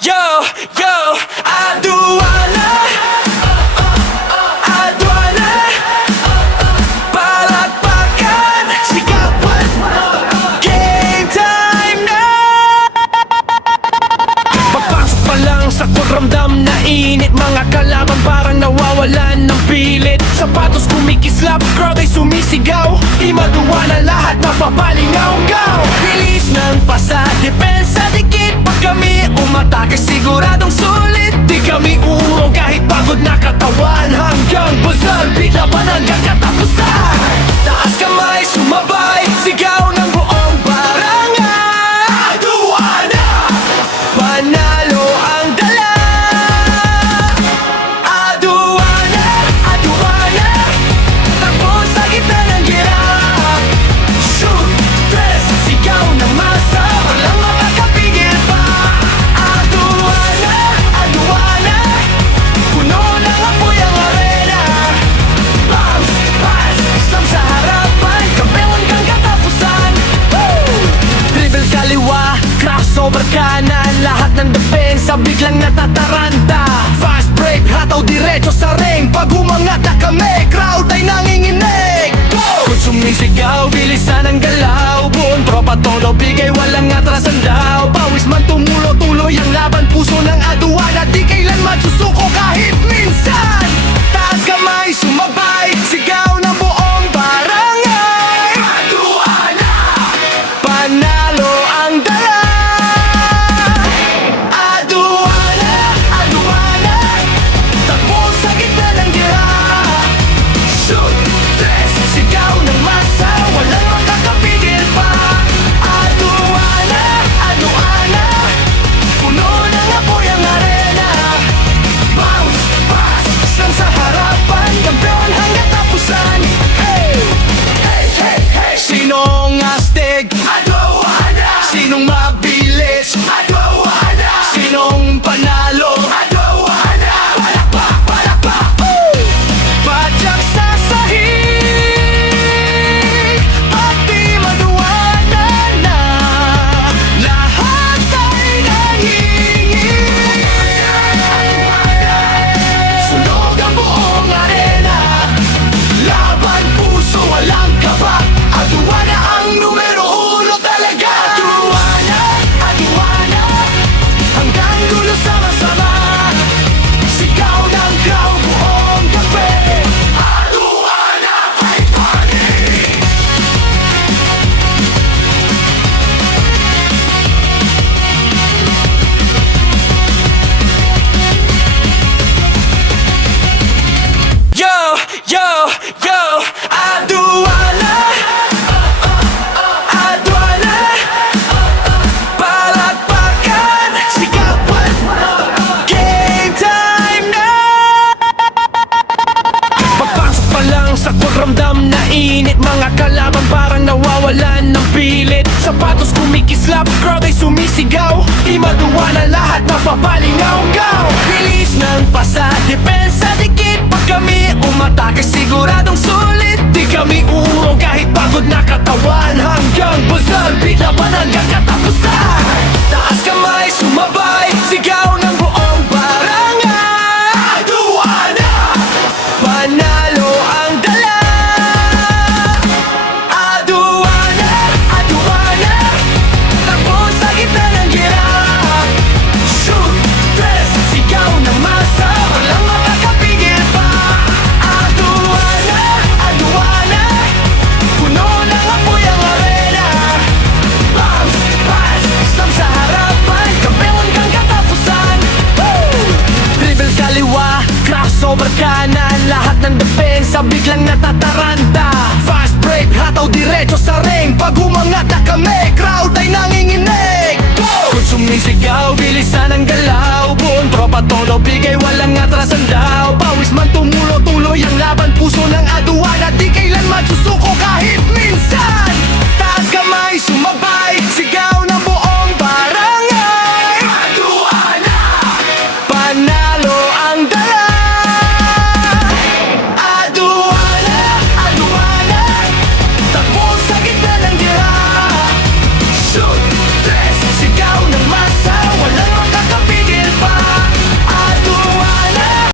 yo, yo, aduana, aduana, palakpakan, sigawan, game time na. Pagpasok pa lang sa kuramdam na init, mga kalaban parang nawawalan ng pilit. Sapatos kumikislap, crowd ay sumisigaw, di maduwa na lahat mapapalingaw-gaw. Release ng pasa, depensa, dikit. Pag kami umatake, siguradong sulit. Di kami uurong kahit pagod na katawan. Hanggang buzzer, beat laban hanggang katapusan. Taas kamay, sumabay, sigaw ng buong barangay. Aduana, panalo ang dala. Aduana, aduana, takbo sa gitna ng girap. Shoot, press, sigaw ng masa, walang makakapigil pa. Aduana, aduana, puno ng apoy ang arena. Bounce, pass, sam sa harapan, kampeon hanggang katapusan. Dribble kaliwa, crossover kanan, lahat ng depensa biglang natataranta. Fast break, hataw diretso sa ring. Pag umangat na kami, crowd ay nanginginig. Kung sumisigaw, bilisan ang galaw. Buong tropa tono, bigay walang atrasan daw. Pawis man tumulo, tuloy ang laban. Puso ng aduana, di kailanman susuko kahit minsan. Taas kamay, sumabay, sigaw ng buong barangay. Aduana, panalo ang dala. Aduana, aduana, takbo sa gitna ng girap. Shoot, press, sigaw ng masa, walang makakapigil pa. Aduana, aduana, puno ng apoy ang arena. Bounce, pass, sam sa harapan, kampeon hanggang tapusan. Hey, hey, hey, hey. Sinong astig? Aduana. Sinong mabilis? Aduana. Sinong panalo? Aduana. Palakpak, palakpak. Padyak sa sahig at di maduwana na. Lahat ay nangingin. Sunog ang buong arena. Laban, puso, walang kaba. Aduana ang numero uno talaga. Aduana, aduana, hanggang dulo sama-sama. Sigaw ng crowd, buong kape. Aduana, ay panic. Yo, yo, yo, aduana, aduana, palakpakan, sigawan, game time na. Pagpasok pa lang sa kuramdam na init, mga kalaban parang nawawalan ng pilit. Sapatos kumikislap, crowd ay sumisigaw, di maduwa na lahat mapapalingaw-gaw. Release ng pasa, depensa, dikit. Pag kami umatake, siguradong sulit. Di kami uurong kahit pagod na katawan. Hanggang buzzer, beat laban hanggang katapusan. Taas kamay, sumabay, sigaw ng buong barangay. Aduana, panalo ang dala. Aduana, aduana, takbo sa gitna ng girap. Shoot, press, sigaw ng masa, walang makakapigil pa. Aduana, aduana, puno ng apoy ang arena. Bounce, pass, sam sa harapan, kampeon hanggang katapusan. Dribble kaliwa, crossover kanan, lahat ng depensa biglang natataranta. Fast break, hataw diretso sa ring. Pag umangat na kami, crowd ay nanginginig. Kung sumisigaw, bilisan ang galaw. Buong tropa tono, bigay walang atrasan daw. Pawis man tumulo, tuloy ang laban. Puso ng aduana, di kailanman susuko kahit minsan.